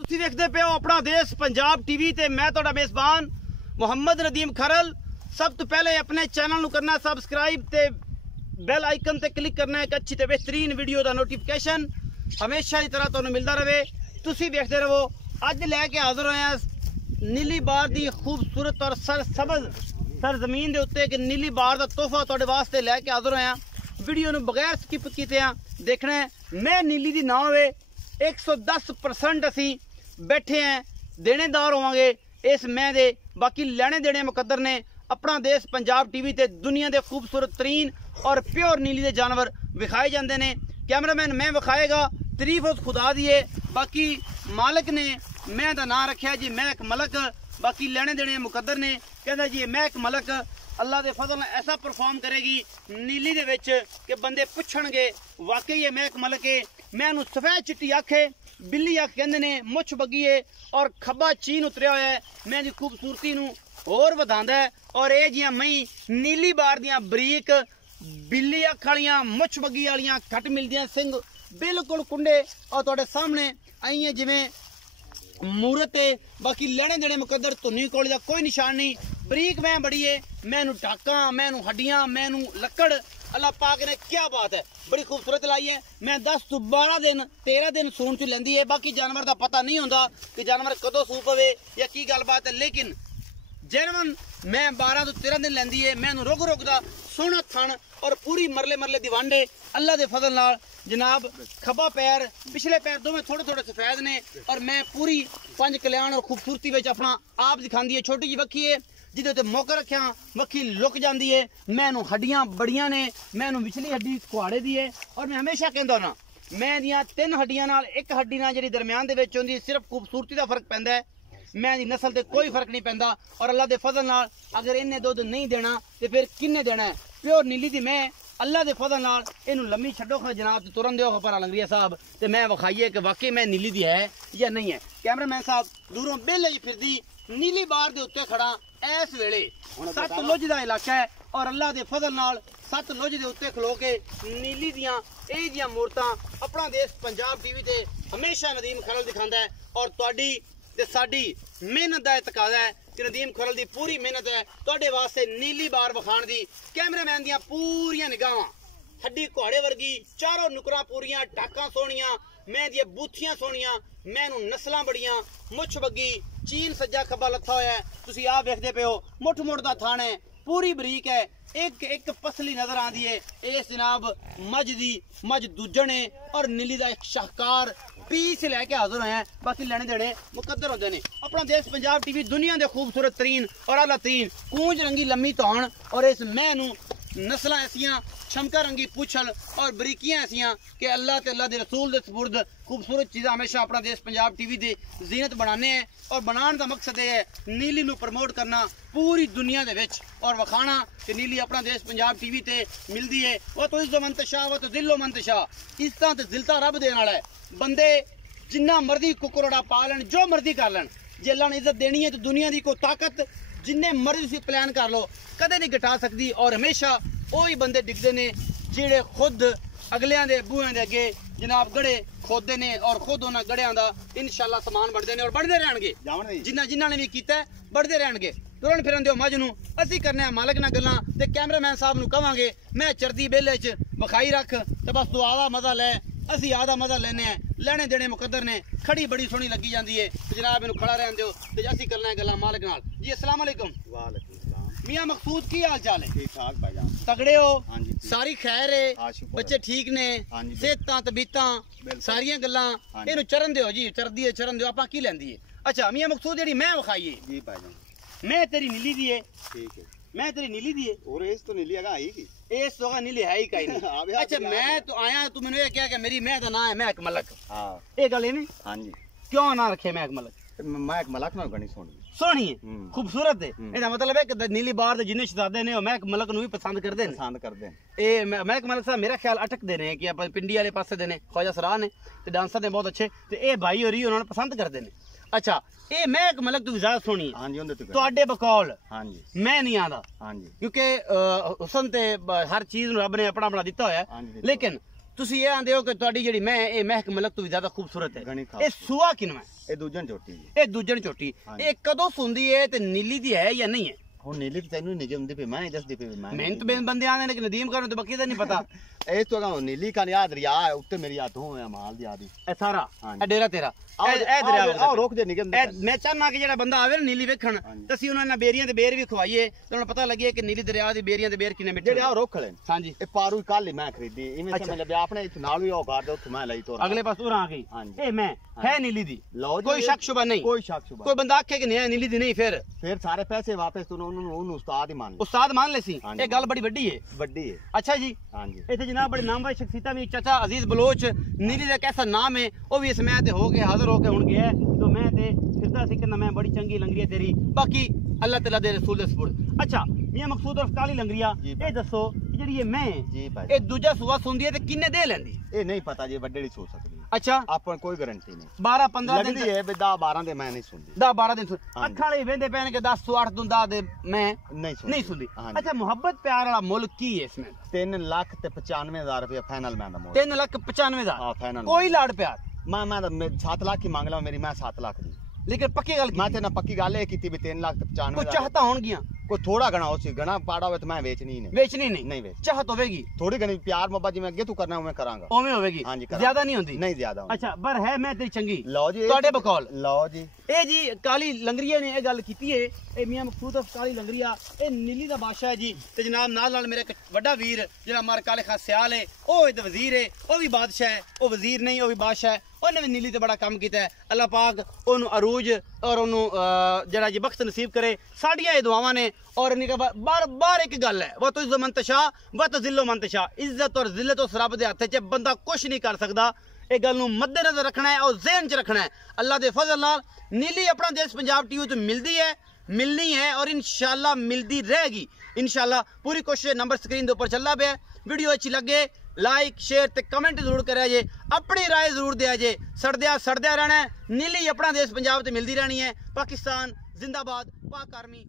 ਤੁਸੀਂ ਵੇਖਦੇ ਪਿਓ ਆਪਣਾ ਦੇਸ਼ ਪੰਜਾਬ टीवी ਤੇ मैं ਤੁਹਾਡਾ ਮੇਜ਼ਬਾਨ ਮੁਹੰਮਦ ਨਦੀਮ ਖਰਲ। सब तो पहले अपने चैनल करना सबसक्राइब ते बैल आइकन ते क्लिक करना एक अच्छी ते बेहतरीन वीडियो का नोटिफिकेशन हमेशा की तरह तुहानू मिलता रहे। तुसी देखते रहो। अज लैके हाजिर होए नीली बार की खूबसूरत और सरसबज सरजमीन के उत्ते एक नीली बार का तोहफा तुहाडे वास्ते लैके हाजिर होए। वीडियो नू बगैर स्किप कीते देखना है। मैं नीली दी ना होवे 110% असी बैठे हैं देनेदार होवांगे इस मैं दे। बाकी लेने देने मुकद्दर ने अपना देश पंजाब टीवी ते दुनिया के खूबसूरत तरीन और प्योर नीली के जानवर विखाए जाते हैं। कैमरामैन मैं विखाएगा, तारीफ उस खुदा दी है। बाकी मालिक ने मैं का नाम रखा जी महक मलक। बाकी लेने देने मुकद्दर ने कहता जी महक मलक अल्लाह के फजल ऐसा परफॉर्म करेगी नीली दे विच कि बंदे पुछणगे वाकई ये महक मलक है। मैं उन्हें सफेद चिट्टी अख है, बिल्ली अख कहते ने, मुछ बगी है और खब्बा चीन उतरिया हुआ है। मैं दी खूबसूरती नूं होर वधांदा है। और ये जियां मई नीली बार दियां बरीक बिल्ली अख वालियां मुछ बगी वालियां घट मिलदियां सिंह बिल्कुल कुंडे और तुहाडे सामने आई है जिवें मूरत है। बाकी लेने देने मुकद्दर धुनी कोल दा कोई निशान नहीं। बरीक मैं बड़ी है, मैनू टाका, मैनू हड्डियां, मैनू लक्कड़ अल्लाह पाक ने क्या बात है बड़ी खूबसूरत लाई है। मैं 10 तो 12 दिन 13 दिन सून च लैंदी है। बाकी जानवर का पता नहीं होंदा कि जानवर कदों सूप पवे या की गलबात है। लेकिन जेनवन मैं 12 तो 13 दिन लैंदी है। मैं रुक रुक दा सोहना थन और पूरी मरले मरले दी वांडे अल्लाह के फजल नाल जनाब खब्बा पैर पिछले पैर दोवें थोड़े थोड़े सफेद ने। और मैं पूरी पंज कल्याण और खूबसूरती विच अपना आप दिखांदी है। छोटी जी वक्खी है जिदे ते मुक रखिया वक्खी लुक जाती है। मैनू हड्डियां बड़ियां ने, मैनू विचली हड्डी कुहाड़े दी है। और मैं हमेशा कहंदा ना मैं दियां 3 हड्डियां नाल एक हड्डी नाल जिहड़ी दरम्यान दे विच होंदी सिर्फ खूबसूरती का फर्क पैंदा है। मैं दी नस्ल ते कोई फर्क नहीं पैंदा। और अल्लाह के फजल नाल अगर इन्हें दुध नहीं देना तो फिर किन्ने देना है। प्योर नीली दी मैं अल्लाह के फजल नाल इनू लम्मी छड्डो खा जनाब ते तुरन दिओ पर लंगरिया साहब ते मैं विखाइए कि वाकई मैं नीली दी है या नहीं है। कैमरामैन साहब दूरों बेले फिरदी नीली बार के उत्ते खड़ा इस वेले सतलुज का इलाका है। और अल्लाह के फजल नाल सतलुज के उत्ते खलो के नीली दियां ए जियां मूरतां अपना देश पंजाब टीवी ते हमेशा नदीम खरल दिखांदा है। और तुहाडी ते साडी मेहनत का तकाजा है कि नदीम खरल की पूरी मेहनत है तुहाडे वास्ते नीली बार विखाण दी। कैमरामैन दियां पूरियां निगाहां हड्डी कुहाड़े वर्गी, चारों नुकरां पूरियां, टाकां सोहणियां, मैं दियां बूथियां सोहणियां, मैनू नस्लां बड़ियां, मुछ बगी, चीन सज्जा खब्बा लथा होया है। तुसीं आप देखदे पे हो मुठ मुठ दा थान है, पूरी बरीक है, एक एक पसली नजर आती है। इस जनाब मझ दी मझ दूजण है और नीली का एक शाहकार पीस लैके हाजिर होए हैं। बाकी लेने देने मुकद्दर होंदे ने। अपना देश पंजाब टीवी दुनिया के खूबसूरत तरीन और आला तरीन कूंज रंगी लम्मी तौण और इस मैनू नस्ल ऐसियां छमका रंगी पूछल और बरीकियां ऐसियां कि अल्लाह ते अल्लाह के रसूल के सपुर्द खूबसूरत चीज़ा हमेशा अपना देश पंजाब टीवी की जीनत बनाने हैं। और बनाने का मकसद ये है नीली नू प्रमोट करना पूरी दुनिया के विच और वखाना कि नीली अपना देश पंजाब टीवी ते मिलती है। वो तो इज्जो मंतशा वो तो दिलो मंतशा इज्जतां ते जिलता रब देने वाला है। बंदे जिन्ना मर्जी कुकरोड़ा पा लैन जो मर्जी कर लैन जे अल्लाह ने इज्जत देनी है तो दुनिया की कोई ताकत जिन्ने मर्जी प्लान कर लो कदे नहीं घटा सकती। और हमेशा वही बंदे डिगते ने जेड़े खुद अगलियां दे बूहें दे अगे जनाब गड़े खोदते ने और खुद उन्होंने गड़ियां का इंशाल्लाह समान बढ़ते हैं और बढ़ते रहणगे। जिन्ना जिन्ना ने भी किया बढ़ते रहणगे। तुरन फिरन दिओ मझ नूं असीं करने मालिक नाल गल्लां ते कैमरामैन साहब नूं कहांगे मैं चरदी बेले च विखाई रख ते बस तू आदा मजा लै। असीं आदा मजा लैने हैं। लेने देने मुकद्दर ने खड़ी बड़ी सोहनी लगी जाती है। जनाब इनू खड़ा रहन दिओ ते असीं करना गल्लां मालिक नाल। जी अस्सलाम वालेकुम। वालेकुम सलाम। मियां मकसूद की हाल चाल है? ठीक ठाक भाईजान। तगड़े हो? हां जी। सारी खैर है? बच्चे ठीक ने? सेहतां तबीयतां सारियां गल्लां इनू चरन दिओ जी। चरदी है चरन दिओ आपां की लैंदी है। अच्छा मियां मकसूद जेहड़ी मैं विखाई है जी भाईजान मैं तेरी नीली दी है। ठीक है मैं तेरी नीली दी है और इस तो नीली आगा आई की इस तो नीली है ही कहीं नहीं। अच्छा मैं तो आया तू मैंने ये क्या कि मेरी मैं का नाम है महक मलक। हां ये गल है नहीं? हां जी। क्यों ना रखे महक मलक? महक मलक ना गणी सोहनी है खूबसूरत है। इसका मतलब है कि नीली बार दे जिन्ने शहजादे ने महक मलक नूं भी पसंद करदे ने। पसंद करदे ने। ए महक मलक साहब मेरा ख्याल अटकदे ने कि आप पिंडी वाले पासे दे ने ख्वाजा सराह ने ते डांसर ने बहुत अच्छे ते ए भाई होरी उन्होंने पसंद करदे ने। अच्छा ये महक मलक तो ज्यादा सोहनी है। हां जी उंदे तो तुहाडे बकौल हां जी मैं नहीं आंदा। हां जी क्योंकि हुसन ते हर चीज नूं रब ने अपना अपना दिता होया। लेकिन ਤੁਸੀਂ ਇਹ ਆਂਦੇ ਹੋ ਕਿ ਤੁਹਾਡੀ ਜਿਹੜੀ ਮੈਂ ਇਹ ਮਹਿਕ ਮਲਕ ਤੋਂ ਵੀ ਜ਼ਿਆਦਾ ਖੂਬਸੂਰਤ ਹੈ। ਗਣੀ ਇਹ ਸੂਆ ਕਿਨੂੰ ਹੈ? ਇਹ ਦੂਜਨ ਝੋਟੀ ਜੀ। ਇਹ ਦੂਜਣ ਝੋਟੀ। ਇਹ ਕਦੋਂ ਸੁੰਦੀ ਹੈ ਤੇ ਨੀਲੀ ਦੀ ਹੈ ਜਾਂ ਨਹੀਂ ਹੈ? ਹੁਣ ਨੀਲੀ ਤੈਨੂੰ ਨਹੀਂ ਜਮਦੀ ਪਈ, मैं ਦੱਸਦੀ ਪਈ मैं ਮਿਹਨਤ ਬੰਦੇ ਆਂਦੇ ਨੇ ਕਿ ਨਦੀਮ ਕਰਨ ਤੇ ਬਾਕੀ ਦਾ ਨਹੀਂ ਪਤਾ। ਇਹ ਤੋਂ ਗਾ ਨੀਲੀ ਕਾ ਯਾਦ ਦਰਿਆ ਹੈ ਉੱਤੇ ਮੇਰੀ ਯਾਦ ਹੋਇਆ ਮਾਲ ਦੀ ਆਦੀ ਇਹ ਸਾਰਾ ਹਾਂਜੀ। ਇਹ ਡੇਰਾ ਤੇਰਾ ਇਹ ਦਰਿਆ ਆਹ ਰੋਕ ਦੇ ਨਿਗਮ ਮੈਂ ਚਾਹਨਾ ਕਿ ਜਿਹੜਾ ਬੰਦਾ ਆਵੇ ਨਾ ਨੀਲੀ ਵੇਖਣ ਤੇ ਅਸੀਂ ਉਹਨਾਂ ਨਾਲ ਬੇਰੀਆਂ ਦੇ ਬੇਰ ਵੀ ਖਵਾਈਏ ਤੇ ਉਹਨਾਂ ਪਤਾ ਲੱਗੇ ਕਿ ਨੀਲੀ ਦਰਿਆ ਦੀ ਬੇਰੀਆਂ ਦੇ ਬੇਰ ਕਿੰਨੇ ਮਿੱਠੇ ਜਿਹੜੇ ਆ ਰੋਕ ਖਲੇ ਹਾਂਜੀ। ਇਹ ਪਾਰੂ ਕੱਲ ਹੀ ਮੈਂ ਖਰੀਦੀ ਇਵੇਂ ਸਮਝ ਲਿਆ ਆਪਣੇ ਇੱਥੇ ਨਾਲ ਵੀ ਉਹ ਘਰ ਦੇ ਉੱਥੇ ਮੈਂ ਲਈ ਤੋਰ ਅਗਲੇ ਪਾਸ ਉਰਾਂ ਆ ਗਈ। ਇਹ ਮੈਂ ਹੈ ਨੀਲੀ ਦੀ, ਲਓ ਜੀ, ਕੋਈ ਸ਼ੱਕ ਸ਼ੁਬਾ ਨਹੀਂ, ਕੋਈ ਸ਼ੱਕ ਸ਼ੁਬਾ। ਕੋਈ ਬੰਦਾ ਆਖੇ ਕਿ ਨਹੀਂ ਨੀਲੀ ਦੀ ਨਹੀਂ ਫਿਰ ਸਾਰੇ ਪੈਸੇ ਵਾਪਸ ਤੂੰ ਉਹਨੂੰ ਉਸਤਾਦ ਹੀ ਮੰਨ ਲੈ। ਉਸਤਾਦ ਮੰਨ ਲੈ ਸੀ। ਇਹ ਗੱਲ ਬੜੀ ਵੱਡੀ ਹੈ। ਵੱਡੀ ਹੈ। ਅੱਛਾ ਜੀ। ਹਾਂਜੀ। ਇੱਥੇ ਜਨਾਬ ਬੜੇ ਨਾਮਵਰ ਸ਼ਖਸੀਅਤਾਂ ਵੀ ਚਾਚਾ ਅਜ਼ੀਜ਼ ਬਲੋਚ ਨੀਲੀ ਦਾ कैसा नाम है वो भी इस मैं ते हो के हाजिर होके हुन गया तो मैं ते फिरदा सी कहना मैं बड़ी चंगी लंगरी है तेरी बाकी अल्लाह ताला दे रसूल दे सपुर्द। अच्छा मियां मकसूद और काली लंगरिया ये दसो ਜਿਹੜੀ ਇਹ ਮੈਂ ਜੀ ਭਾਈ ਇਹ ਦੂਜਾ ਸੂਆ ਸੁੰਦੀ ਹੈ ਤੇ ਕਿੰਨੇ ਦੇ ਲੈਂਦੀ? ਇਹ ਨਹੀਂ ਪਤਾ ਜੀ ਵੱਡੇ ਨਹੀਂ ਸੋ ਸਕਦੀ। ਅੱਛਾ ਆਪਾਂ ਕੋਈ ਗਾਰੰਟੀ ਨਹੀਂ। 12 15 ਦਿਨ ਲੱਗਦੀ ਹੈ ਵੀ 10 12 ਦੇ ਮੈਂ ਨਹੀਂ ਸੁਣਦੀ। 10 12 ਦਿਨ ਅੱਖਾਂ ਵਾਲੇ ਵੇਂਦੇ ਪੈਣ ਕਿ 10 8 ਤੋਂ 10 ਦੇ ਮੈਂ ਨਹੀਂ ਸੁਣਦੀ। ਅੱਛਾ ਮੁਹੱਬਤ ਪਿਆਰ ਵਾਲਾ ਮੁੱਲ ਕੀ ਹੈ ਇਸमें? 3,95,000 रुपया फाइनल मैं दा 3,95,000 हां फाइनल कोई लाड़ प्यार मैं 7 लाख की मांग ला मेरी मैं 7 लाख दी लेकिन पक्की गल मैं ते ना पक्की गल है कीती भी 3,95,000 कोई चाहता होणगियां कोई थोड़ा घना हो सी घना पाड़ा होवे तो मैं बेचनी नहीं बेचनी नहीं बेच चाहत होवेगी थोड़ी घनी प्यार मोहब्बत जी मैं अगे तू करना मैं करांगा ओवें होवेगी हां जी ज्यादा नहीं होंदी नहीं ज्यादा अच्छा पर है मैं तेरी चंगी लो जी ਤੁਹਾਡੇ ਬਕੌਲ लो जी ਇਹ ਜੀ ਕਾਲੀ ਲੰਗਰੀਆ ਨੇ ਇਹ ਗੱਲ ਕੀਤੀ ਏ ਇਹ ਮੀਆਂ ਮਕਸੂਦ ਅਫ ਕਾਲੀ ਲੰਗਰੀਆ ਇਹ ਨੀਲੀ ਦਾ ਬਾਦਸ਼ਾਹ ਜੀ ਤੇ ਜਨਾਬ ਨਾਲ ਮੇਰੇ ਇੱਕ ਵੱਡਾ ਵੀਰ ਜਿਹੜਾ ਮਾਰ ਕਾਲੇ ਖਾਸ ਸਿਆਲ ਏ ਉਹ ਇਹਦਾ ਵਜ਼ੀਰ ਏ ਉਹ ਵੀ ਬਾਦਸ਼ਾਹ ਹੈ ਉਹ ਵਜ਼ੀਰ ਨਹੀਂ ਉਹ ਵੀ ਬਾਦਸ਼ਾਹ ਹੈ ਉਹਨੇ ਵੀ ਨੀਲੀ ਤੇ ਬੜਾ ਕੰਮ ਕੀਤਾ ਹੈ ਅੱਲਾਹ ਪਾਕ ਉਹਨੂੰ ਅਰੂਜ ਔਰ ਉਹਨੂੰ ਜਿਹੜਾ ਜੀ ਬਖਤ ਨਸੀਬ ਕਰੇ ਸਾਡੀਆਂ ਇਹ ਦੁਆਵਾਂ ਨੇ और बार बार एक गल है वो तो इज्जत मंतशा वो तो जिल्लो मंतशा इज्जत और जिल्लत उस रब दे हत्थ च बंदा कुछ नहीं कर सकता ਇਹ ਗੱਲ ਨੂੰ ਮੱਦੇਨਜ਼ਰ ਰੱਖਣਾ ਹੈ ਔਰ ਜ਼ਿਹਨ 'ਚ ਰੱਖਣਾ ਹੈ ਅੱਲਾ ਦੇ ਫਜ਼ਲ ਨਾਲ ਨੀਲੀ ਆਪਣਾ ਦੇਸ਼ ਪੰਜਾਬ ਟੀਵੀ ਤੋਂ ਮਿਲਦੀ ਹੈ ਮਿਲਣੀ है और इंशाल्लाह मिलती रहेगी इंशाल्लाह पूरी कोशिश नंबर स्क्रीन के ऊपर चलता पे वीडियो अच्छी लगे लाइक शेयर ते कमेंट जरूर करा जे अपनी राय जरूर दिया जे सड़द्या रहना नीली अपना देश पंजाब ते मिलती रहनी है पाकिस्तान जिंदाबाद पाक आर्मी